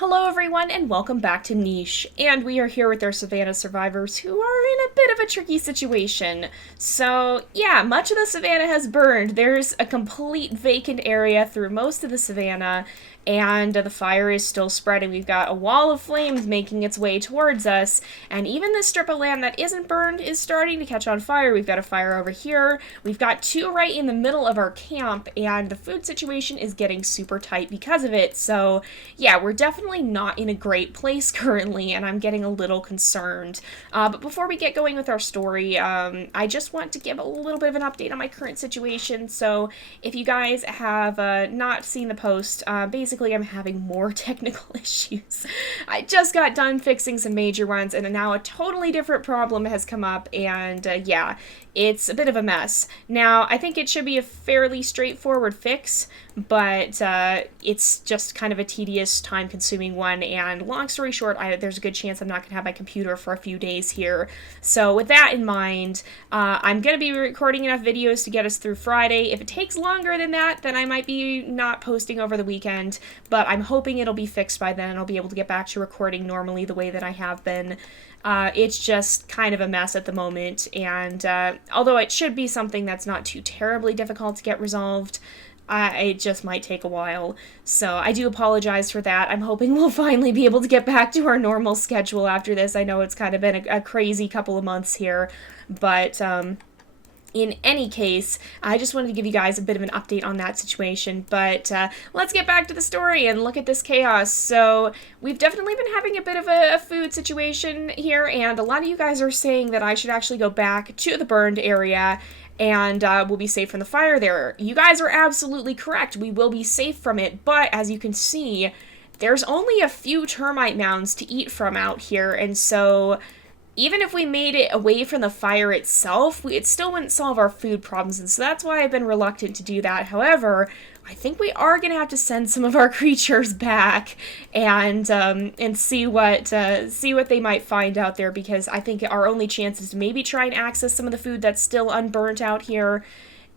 Hello everyone and welcome back to Niche, and we are here with our Savanna survivors who are in a bit of a tricky situation. So yeah, much of the Savanna has burned. There's a complete vacant area through most of the Savanna, and the fire is still spreading. We've got a wall of flames making its way towards us, and even this strip of land that isn't burned is starting to catch on fire. We've got a fire over here. We've got two right in the middle of our camp, and the food situation is getting super tight because of it. So yeah, we're definitely not in a great place currently, and I'm getting a little concerned. But before we get going with our story, I just want to give a little bit of an update on my current situation. So if you guys have not seen the post, basically I'm having more technical issues. I just got done fixing some major ones, and now a totally different problem has come up, and yeah, it's a bit of a mess. Now, I think it should be a fairly straightforward fix, but it's just kind of a tedious, time-consuming one, and long story short, there's a good chance I'm not going to have my computer for a few days here. So with that in mind, I'm going to be recording enough videos to get us through Friday. If it takes longer than that, then I might be not posting over the weekend, but I'm hoping it'll be fixed by then, and I'll be able to get back to recording normally the way that I have been. It's just kind of a mess at the moment, and although it should be something that's not too terribly difficult to get resolved, it just might take a while. So I do apologize for that. I'm hoping we'll finally be able to get back to our normal schedule after this. I know it's kind of been a crazy couple of months here, but in any case, I just wanted to give you guys a bit of an update on that situation, but let's get back to the story and look at this chaos. So we've definitely been having a bit of a food situation here, and a lot of you guys are saying that I should actually go back to the burned area and we'll be safe from the fire there. You guys are absolutely correct. We will be safe from it, but as you can see, there's only a few termite mounds to eat from out here, and so even if we made it away from the fire itself, it still wouldn't solve our food problems, and so that's why I've been reluctant to do that. However, I think we are going to have to send some of our creatures back and see what they might find out there, because I think our only chance is to maybe try and access some of the food that's still unburnt out here.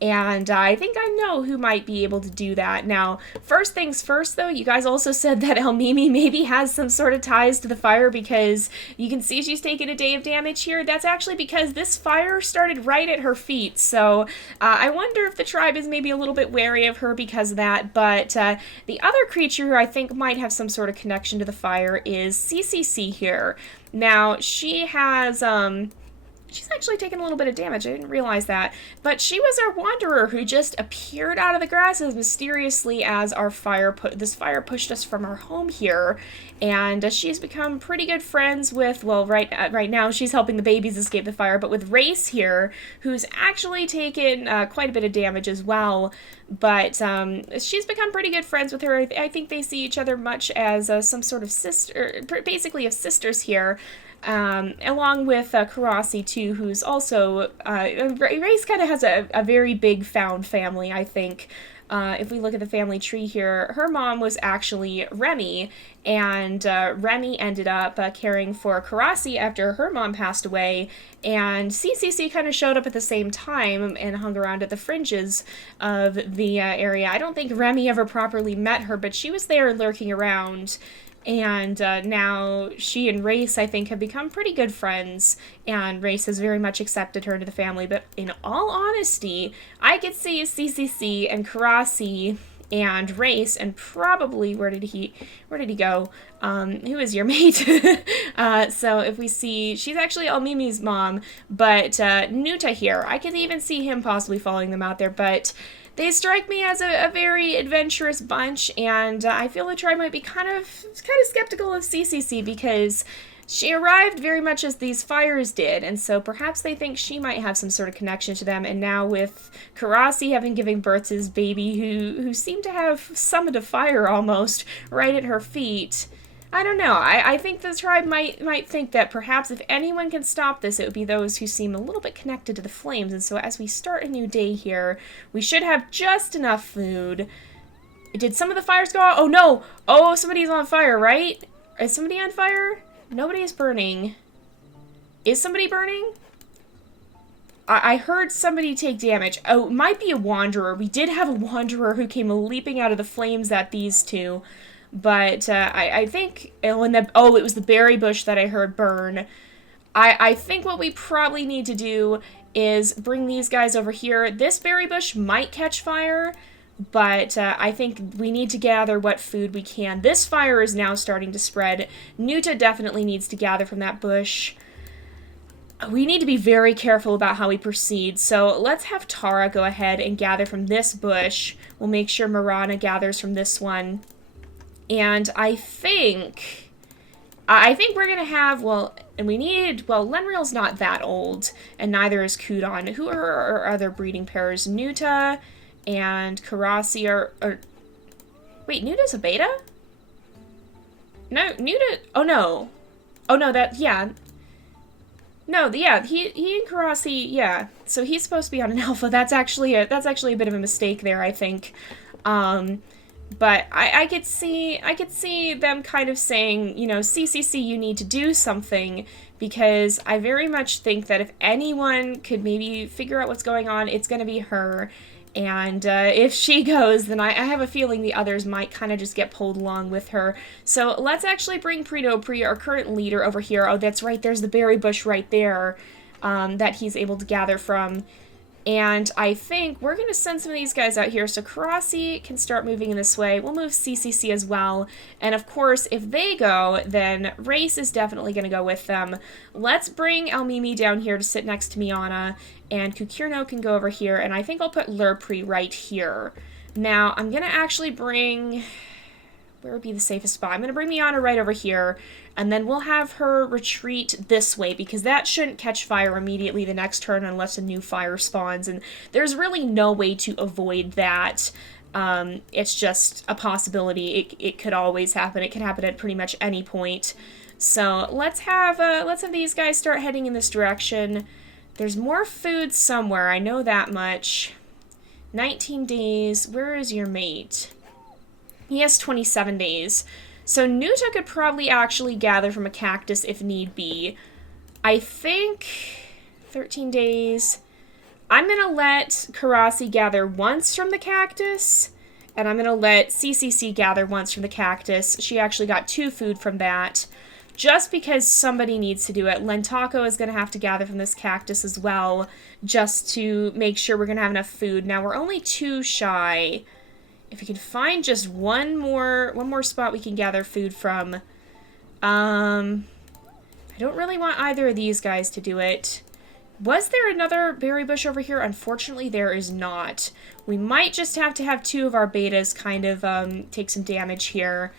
And I think I know who might be able to do that. Now, first things first, though, you guys also said that El Mimi maybe has some sort of ties to the fire, because you can see she's taken a day of damage here. That's actually because this fire started right at her feet. So I wonder if the tribe is maybe a little bit wary of her because of that. But the other creature who I think might have some sort of connection to the fire is Sisisi here. Now, she has she's actually taken a little bit of damage. I didn't realize that. But she was our wanderer who just appeared out of the grass as mysteriously as our this fire pushed us from our home here. And she's become pretty good friends with, well, right now she's helping the babies escape the fire, but with Reis here, who's actually taken quite a bit of damage as well. But she's become pretty good friends with her. I think they see each other much as some sort of sister, basically of sisters here. Along with Korasi too, who's also, Reis kind of has a very big found family, I think. If we look at the family tree here, her mom was actually Remy, and Remy ended up caring for Korasi after her mom passed away, and CCC kind of showed up at the same time and hung around at the fringes of the area. I don't think Remy ever properly met her, but she was there lurking around. And now she and Reis, I think, have become pretty good friends, and Reis has very much accepted her into the family. But in all honesty, I could see CCC and Korasi and Reis, and probably, where did he go? Who is your mate? So if we see, she's actually Almimi's mom, but Nuta here, I can even see him possibly following them out there, but they strike me as a very adventurous bunch, and I feel the tribe might be kind of skeptical of CCC because she arrived very much as these fires did, and so perhaps they think she might have some sort of connection to them. And now with Korasi having given birth to his baby, who seemed to have summoned a fire almost right at her feet, I don't know. I think the tribe might think that perhaps if anyone can stop this, it would be those who seem a little bit connected to the flames. And so as we start a new day here, we should have just enough food. Did some of the fires go out? Oh, no! Oh, somebody's on fire, right? Is somebody on fire? Nobody is burning. Is somebody burning? I heard somebody take damage. Oh, it might be a wanderer. We did have a wanderer who came leaping out of the flames at these two. But I think, it was the berry bush that I heard burn. I think what we probably need to do is bring these guys over here. This berry bush might catch fire, but I think we need to gather what food we can. This fire is now starting to spread. Nuta definitely needs to gather from that bush. We need to be very careful about how we proceed, so let's have Tara go ahead and gather from this bush. We'll make sure Marana gathers from this one. And I think we're going to have, Lenreal's not that old, and neither is Kudon. Who are our other breeding pairs? Nuta and Korasi are... Wait, Nuta's a beta? No, Nuta... Oh, no. Oh, no, yeah. No, yeah, he and Korasi, yeah. So he's supposed to be on an alpha. That's actually a bit of a mistake there, I think. But I could see them kind of saying, you know, CCC, you need to do something, because I very much think that if anyone could maybe figure out what's going on, it's going to be her. And if she goes, then I have a feeling the others might kind of just get pulled along with her. So let's actually bring Pri, our current leader, over here. Oh, that's right, there's the berry bush right there that he's able to gather from. And I think we're going to send some of these guys out here. So Korasi can start moving in this way. We'll move CCC as well. And of course, if they go, then Reis is definitely going to go with them. Let's bring Almimi down here to sit next to Miana. And Kukirno can go over here. And I think I'll put Lurpri right here. Now, I'm going to actually bring... Where would be the safest spot? I'm going to bring Miana right over here, and then we'll have her retreat this way, because that shouldn't catch fire immediately the next turn unless a new fire spawns, and there's really no way to avoid that. It's just a possibility. It could always happen. It can happen at pretty much any point. So let's have these guys start heading in this direction. There's more food somewhere, I know that much. 19 days. Where is your mate? He has 27 days. So Nuta could probably actually gather from a cactus if need be. I think 13 days. I'm going to let Korasi gather once from the cactus, and I'm going to let CCC gather once from the cactus. She actually got 2 food from that, just because somebody needs to do it. Lentako is going to have to gather from this cactus as well, just to make sure we're going to have enough food. Now, we're only 2 shy. If we can find just one more spot we can gather food from. I don't really want either of these guys to do it. Was there another berry bush over here? Unfortunately, there is not. We might just have to have 2 of our betas kind of take some damage here.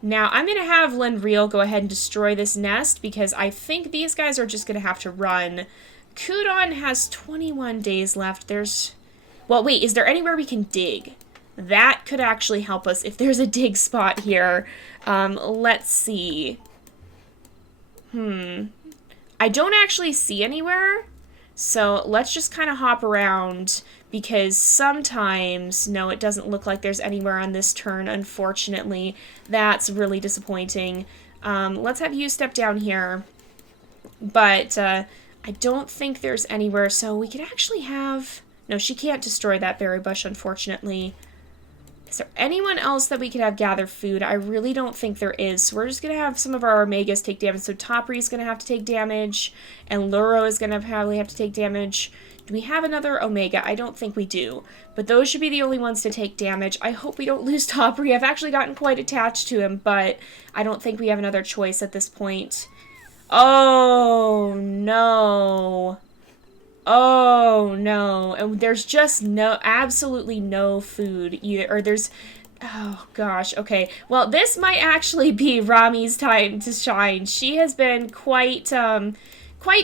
Now, I'm going to have Lenreal go ahead and destroy this nest, because I think these guys are just going to have to run. Kudon has 21 days left. Well, wait, is there anywhere we can dig? That could actually help us if there's a dig spot here. Let's see. I don't actually see anywhere, so let's just kind of hop around, because sometimes, no, it doesn't look like there's anywhere on this turn, unfortunately. That's really disappointing. Let's have you step down here, but I don't think there's anywhere, so we could actually have... No, she can't destroy that berry bush, unfortunately. Is there anyone else that we could have gather food? I really don't think there is. So we're just going to have some of our Omegas take damage. So Topri is going to have to take damage, and Luro is going to probably have to take damage. Do we have another Omega? I don't think we do. But those should be the only ones to take damage. I hope we don't lose Topri. I've actually gotten quite attached to him, but I don't think we have another choice at this point. Oh, no. Oh, no. And there's just absolutely no food either. Or there's... Oh, gosh. Okay. Well, this might actually be Rami's time to shine. She has been quite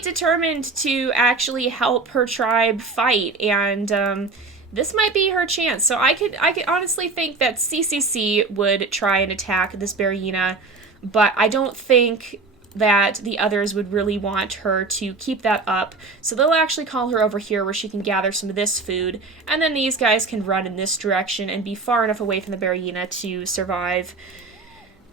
determined to actually help her tribe fight. And, this might be her chance. So I could honestly think that CCC would try and attack this Berryina. But I don't think that the others would really want her to keep that up. So they'll actually call her over here where she can gather some of this food, and then these guys can run in this direction and be far enough away from the Berryina to survive.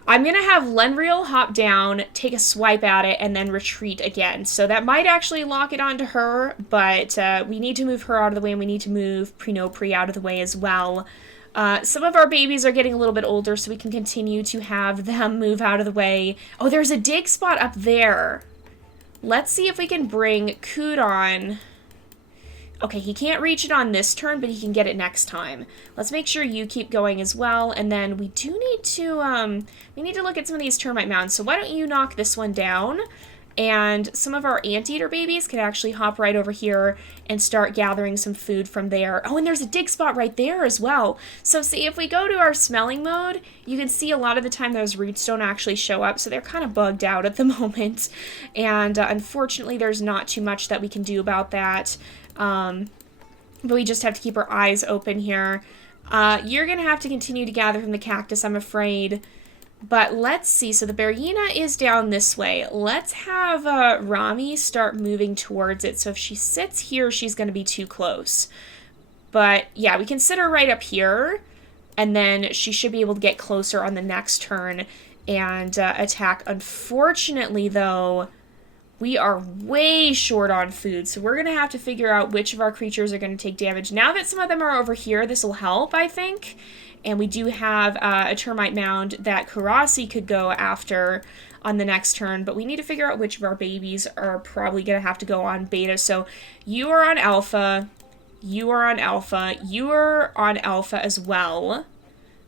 I'm going to have Lenreal hop down, take a swipe at it, and then retreat again. So that might actually lock it onto her, but we need to move her out of the way, and we need to move Pri out of the way as well. Some of our babies are getting a little bit older, so we can continue to have them move out of the way. Oh, there's a dig spot up there. Let's see if we can bring Kudon. Okay, he can't reach it on this turn, but he can get it next time. Let's make sure you keep going as well, and then we do need to, we need to look at some of these termite mounds. So why don't you knock this one down, and some of our anteater babies can actually hop right over here and start gathering some food from there. Oh, and there's a dig spot right there as well. So see, if we go to our smelling mode, you can see a lot of the time those roots don't actually show up, so they're kind of bugged out at the moment. And unfortunately, there's not too much that we can do about that. But we just have to keep our eyes open here. You're going to have to continue to gather from the cactus, I'm afraid. But let's see. So the Berrina is down this way. Let's have Rami start moving towards it. So if she sits here, she's going to be too close. But yeah, we can sit her right up here. And then she should be able to get closer on the next turn and attack. Unfortunately, though, we are way short on food, so we're going to have to figure out which of our creatures are going to take damage. Now that some of them are over here, this will help, I think. And we do have a termite mound that Korasi could go after on the next turn, but we need to figure out which of our babies are probably going to have to go on beta. So you are on alpha, you are on alpha, you are on alpha as well.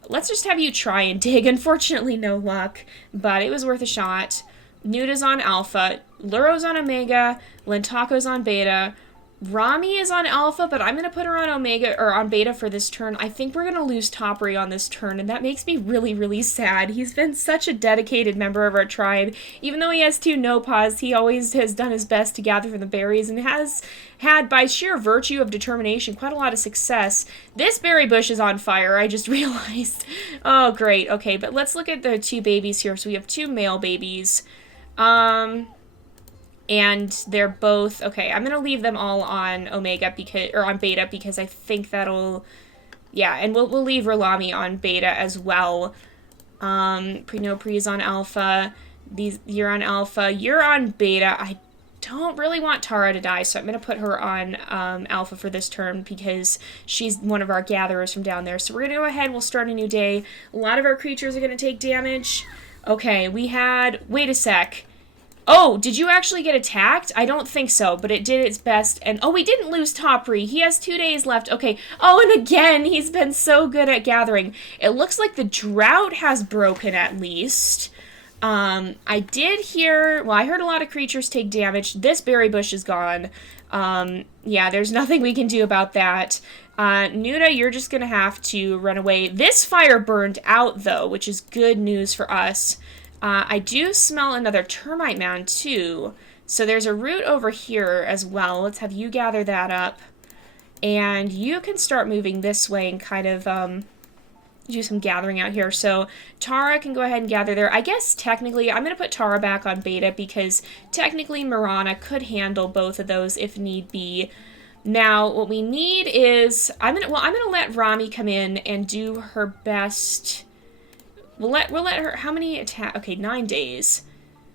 Let's just have you try and dig. Unfortunately, no luck, but it was worth a shot. Nuda's on alpha, Luro's on omega, Lentaco's on beta, Rami is on alpha, but I'm going to put her on omega, or on beta for this turn. I think we're going to lose Topri on this turn, and that makes me really, really sad. He's been such a dedicated member of our tribe. Even though he has 2 no-paws, he always has done his best to gather from the berries, and has had, by sheer virtue of determination, quite a lot of success. This berry bush is on fire, I just realized. Oh, great. Okay, but let's look at the 2 babies here. So we have 2 male babies. And they're both, okay, I'm going to leave them all on omega because, or on beta, because I think that'll, yeah, and we'll leave Melami on beta as well. Pre is on alpha, you're on alpha, you're on beta. I don't really want Tara to die, so I'm going to put her on alpha for this turn because she's one of our gatherers from down there. So we're going to go ahead, we'll start a new day. A lot of our creatures are going to take damage. Okay, we had, wait a sec. Oh, did you actually get attacked? I don't think so, but it did its best. And oh, we didn't lose Topri. He has 2 days left. Okay. Oh, and again, he's been so good at gathering. It looks like the drought has broken at least. I did hear, well, I heard a lot of creatures take damage. This berry bush is gone. Yeah, there's nothing we can do about that. Nuda, you're just gonna have to run away. This fire burned out, though, which is good news for us. I do smell another termite mound, too. So there's a root over here as well. Let's have you gather that up. And you can start moving this way and kind of do some gathering out here. So Tara can go ahead and gather there. I guess technically I'm going to put Tara back on beta because technically Marana could handle both of those if need be. Now, what we need is, I'm gonna let Rami come in and do her best. We'll let her, how many attack? Okay, 9 days.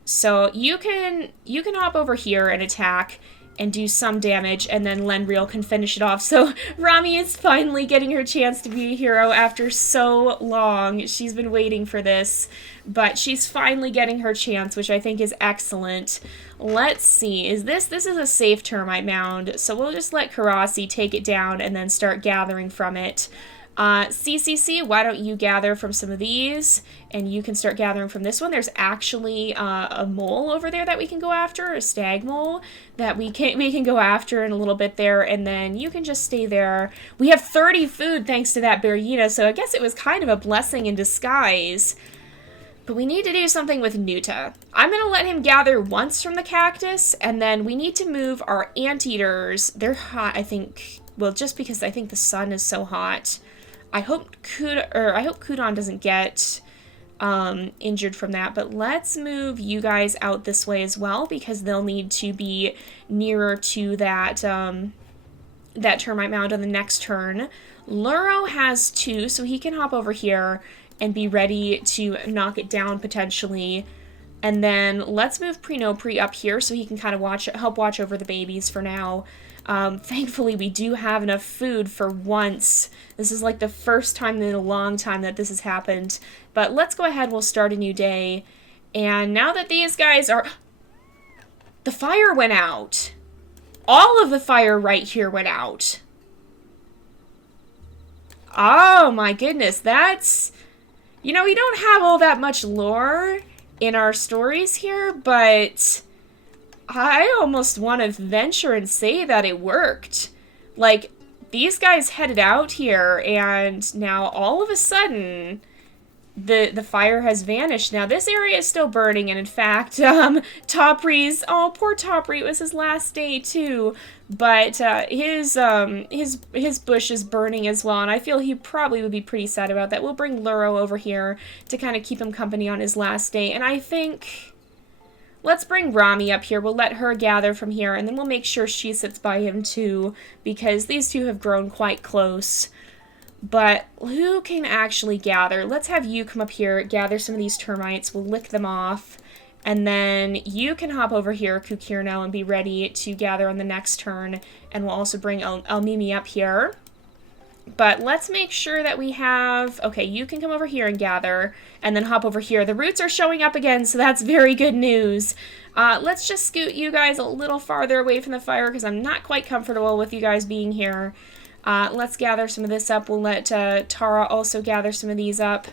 So you can hop over here and attack and do some damage, and then Lenreal can finish it off. So Rami is finally getting her chance to be a hero after so long. She's been waiting for this, but she's finally getting her chance, which I think is excellent. Let's see, this is a safe termite mound, so we'll just let Korasi take it down and then start gathering from it. CCC, why don't you gather from some of these, and you can start gathering from this one. There's actually a mole over there that we can go after, a stag mole that we can go after in a little bit there, and then you can just stay there. We have 30 food thanks to that Berrina, so I guess it was kind of a blessing in disguise. But we need to do something with Nuta. I'm going to let him gather once from the cactus, and then we need to move our anteaters. They're hot, I think, well, just because I think the sun is so hot. I hope Kudon doesn't get injured from that, but let's move you guys out this way as well because they'll need to be nearer to that that termite mound on the next turn. Luro has 2, so he can hop over here and be ready to knock it down potentially. And then let's move Pre up here so he can kind of help watch over the babies for now. Thankfully, we do have enough food for once. This is like the first time in a long time that this has happened. But let's go ahead, we'll start a new day. And now that these guys are... The fire went out. All of the fire right here went out. Oh my goodness, that's... You know, we don't have all that much lore in our stories here, but I almost want to venture and say that it worked. Like, these guys headed out here, and now all of a sudden, the fire has vanished. Now, this area is still burning, and in fact, Topre's, oh, poor Topre, it was his last day, too, but his bush is burning as well, and I feel he probably would be pretty sad about that. We'll bring Luro over here to kind of keep him company on his last day, and I think... Let's bring Rami up here. We'll let her gather from here, and then we'll make sure she sits by him, too, because these two have grown quite close. But who can actually gather? Let's have you come up here, gather some of these termites. We'll lick them off. And then you can hop over here, Kukirno, and be ready to gather on the next turn. And we'll also bring Elmimi up here. But let's make sure that we have... Okay, you can come over here and gather, and then hop over here. The roots are showing up again, so that's very good news. Let's just scoot you guys a little farther away from the fire, because I'm not quite comfortable with you guys being here. Let's gather some of this up. We'll let Tara also gather some of these up.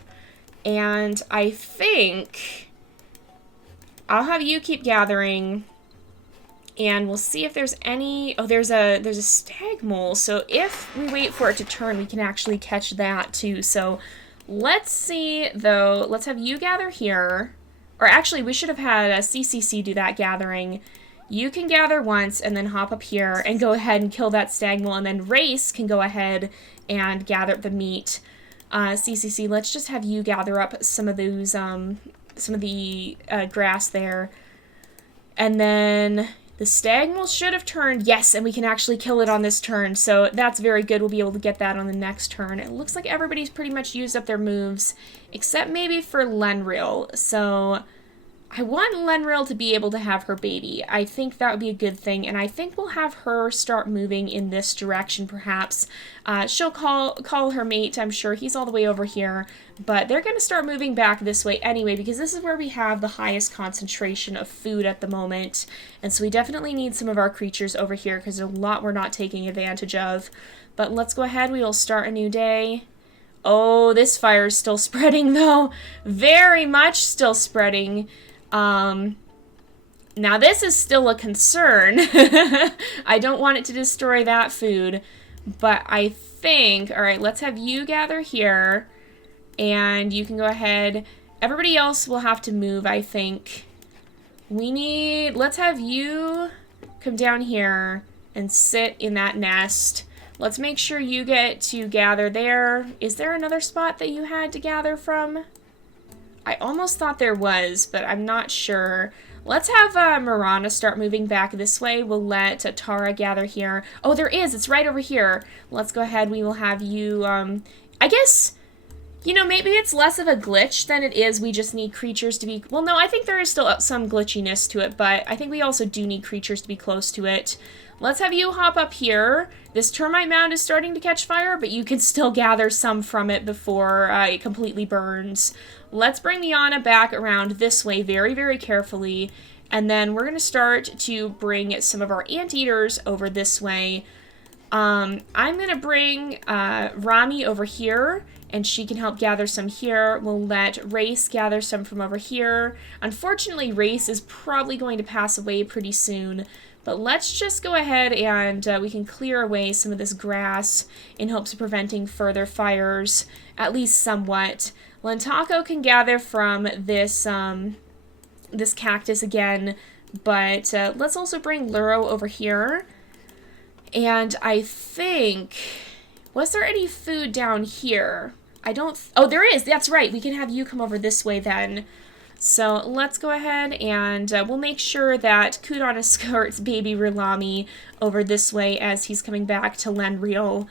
And I think I'll have you keep gathering, and we'll see if there's any... Oh, there's a stag mole, so if we wait for it to turn, we can actually catch that too. So let's see, though. Let's have you gather here. Or actually, we should have had CCC do that gathering. You can gather once and then hop up here and go ahead and kill that stag mole, and then Reis can go ahead and gather the meat. CCC, let's just have you gather up some of those, some of the grass there. And then the stag mole should have turned, yes, and we can actually kill it on this turn, so that's very good. We'll be able to get that on the next turn. It looks like everybody's pretty much used up their moves, except maybe for Lenril, so I want Lenril to be able to have her baby. I think that would be a good thing, and I think we'll have her start moving in this direction, perhaps. She'll call her mate, I'm sure. He's all the way over here, but they're going to start moving back this way anyway, because this is where we have the highest concentration of food at the moment, and so we definitely need some of our creatures over here, because there's a lot we're not taking advantage of. But let's go ahead, we will start a new day. Oh, this fire is still spreading, though. Very much still spreading. Now this is still a concern. I don't want it to destroy that food, but I think, alright, let's have you gather here, and you can go ahead. Everybody else will have to move, I think. Let's have you come down here and sit in that nest. Let's make sure you get to gather there. Is there another spot that you had to gather from? I almost thought there was, but I'm not sure. Let's have Marana start moving back this way. We'll let Tara gather here. Oh, there is. It's right over here. Let's go ahead. We will have you, I guess, you know, maybe it's less of a glitch than it is. We just need creatures to be... Well, no, I think there is still some glitchiness to it, but I think we also do need creatures to be close to it. Let's have you hop up here. This termite mound is starting to catch fire, but you can still gather some from it before it completely burns. Let's bring Liana back around this way very, very carefully, and then we're going to start to bring some of our anteaters over this way. I'm going to bring Rami over here, and she can help gather some here. We'll let Reis gather some from over here. Unfortunately, Reis is probably going to pass away pretty soon, but let's just go ahead and we can clear away some of this grass in hopes of preventing further fires, at least somewhat. Lentako can gather from this this cactus again, but let's also bring Luro over here. And I think... Was there any food down here? I don't... Oh, there is! That's right! We can have you come over this way then. So let's go ahead and we'll make sure that Kudon escorts baby Rilami over this way as he's coming back to Lenril.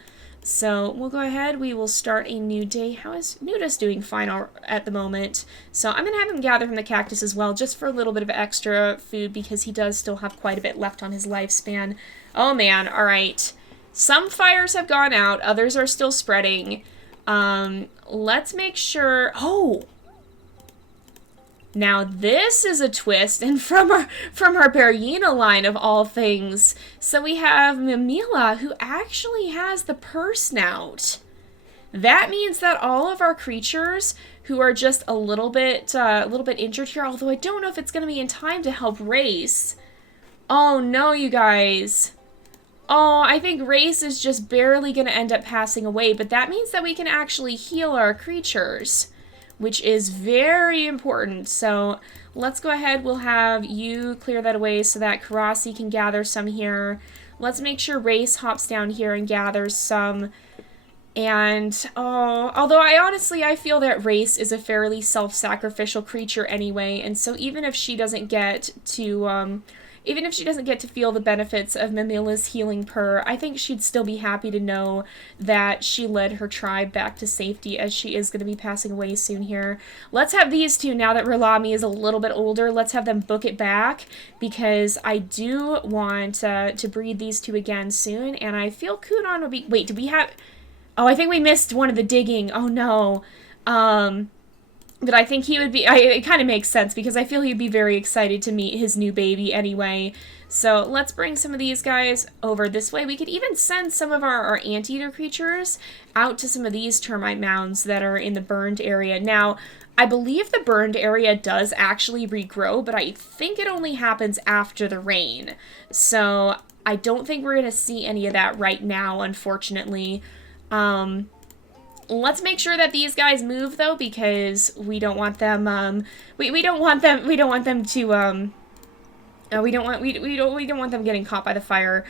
So we'll go ahead, we will start a new day. How is Nudus doing fine at the moment? So I'm going to have him gather from the cactus as well, just for a little bit of extra food, because he does still have quite a bit left on his lifespan. Oh man, alright. Some fires have gone out, others are still spreading. Let's make sure... Oh! Now this is a twist, and from our Bergina line of all things. So we have Mimila, who actually has the purse snout. That means that all of our creatures who are just a little bit injured here, although I don't know if it's going to be in time to help Reis. Oh no, you guys. Oh, I think Reis is just barely going to end up passing away, but that means that we can actually heal our creatures, which is very important. So let's go ahead. We'll have you clear that away so that Korasi can gather some here. Let's make sure Reis hops down here and gathers some. And, oh, although I feel that Reis is a fairly self-sacrificial creature anyway, and so even if she doesn't get to, feel the benefits of Mimila's healing purr, I think she'd still be happy to know that she led her tribe back to safety, as she is going to be passing away soon here. Let's have these two, now that Melami is a little bit older, let's have them book it back, because I do want to breed these two again soon, and I feel Kudon would be... Wait, do we have... Oh, I think we missed one of the digging. Oh, no. But I think he would be... it kind of makes sense, because I feel he'd be very excited to meet his new baby anyway. So let's bring some of these guys over this way. We could even send some of our anteater creatures out to some of these termite mounds that are in the burned area. Now, I believe the burned area does actually regrow, but I think it only happens after the rain. So I don't think we're going to see any of that right now, unfortunately. Let's make sure that these guys move, though, because we don't want them, we don't want them to, we don't want them getting caught by the fire.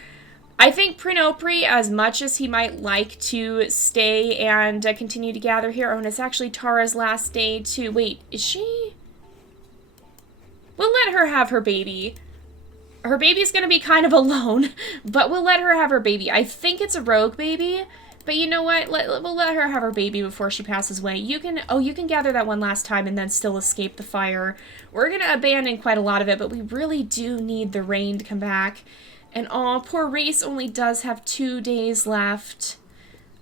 I think Prinopri, as much as he might like to stay and continue to gather here, oh, and it's actually Tara's last day, too. Wait, is she? We'll let her have her baby. Her baby's gonna be kind of alone, but we'll let her have her baby. I think it's a rogue baby. But you know what? We'll let her have her baby before she passes away. You can gather that one last time and then still escape the fire. We're going to abandon quite a lot of it, but we really do need the rain to come back. And oh, poor Reis only does have 2 days left.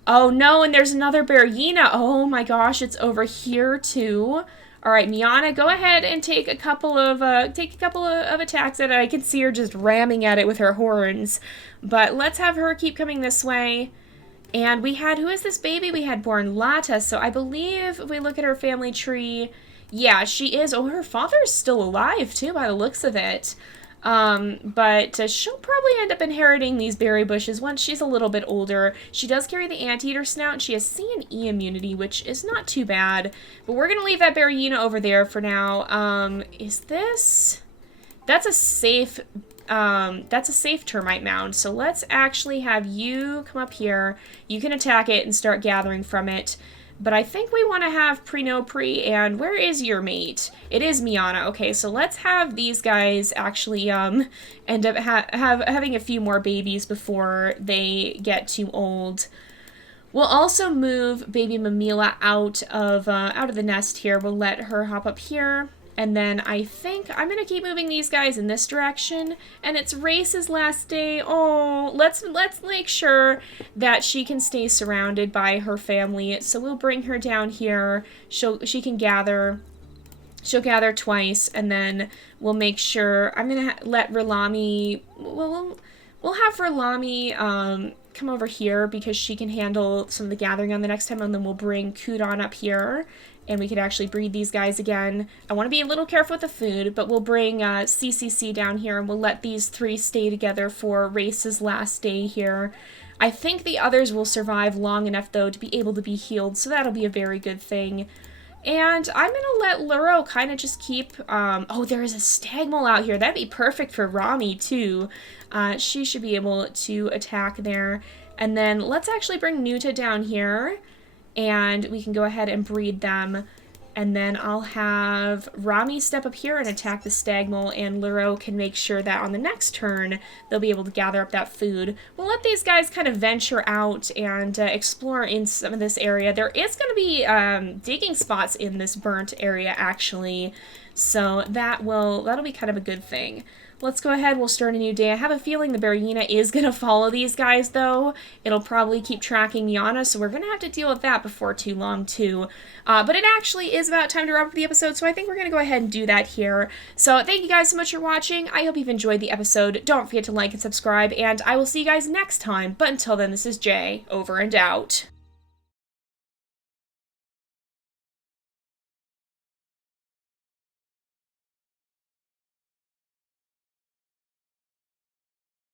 Oh no, and there's another Bergina. Oh my gosh, it's over here too. All right, Miana, go ahead and take a couple of attacks at it. I can see her just ramming at it with her horns. But let's have her keep coming this way. And we had, who is this baby? We had born Lata, so I believe if we look at her family tree, yeah, she is. Oh, her father's still alive, too, by the looks of it. But she'll probably end up inheriting these berry bushes once she's a little bit older. She does carry the anteater snout, and she has C and E immunity, which is not too bad. But we're going to leave that Bergina over there for now. Is this... That's a safe termite mound, so let's actually have you come up here. You can attack it and start gathering from it. But I think we want to have Prinopri, and where is your mate? It is Miana. Okay, so let's have these guys actually end up having a few more babies before they get too old. We'll also move baby Mamila out of the nest here. We'll let her hop up here. And then I think I'm going to keep moving these guys in this direction. And it's Reis's last day. Oh, let's make sure that she can stay surrounded by her family. So we'll bring her down here. She can gather. She'll gather twice. And then we'll make sure... I'm going to let Melami... We'll have Melami come over here because she can handle some of the gathering on the next time. And then we'll bring Kudon up here. And we could actually breed these guys again. I want to be a little careful with the food, but we'll bring CCC down here, and we'll let these 3 stay together for Reis's last day here. I think the others will survive long enough, though, to be able to be healed, so that'll be a very good thing. And I'm going to let Luro kind of just keep... oh, there is a stagmole out here. That'd be perfect for Rami, too. She should be able to attack there. And then let's actually bring Nuta down here. And we can go ahead and breed them. And then I'll have Rami step up here and attack the stagmole, and Luro can make sure that on the next turn they'll be able to gather up that food. We'll let these guys kind of venture out and explore in some of this area. There is going to be digging spots in this burnt area, actually, so that'll be kind of a good thing. Let's go ahead, we'll start a new day. I have a feeling the Berryina is going to follow these guys, though. It'll probably keep tracking Yana, so we're going to have to deal with that before too long, too. But it actually is about time to wrap up the episode, so I think we're going to go ahead and do that here. So thank you guys so much for watching. I hope you've enjoyed the episode. Don't forget to like and subscribe, and I will see you guys next time. But until then, this is Jay, over and out.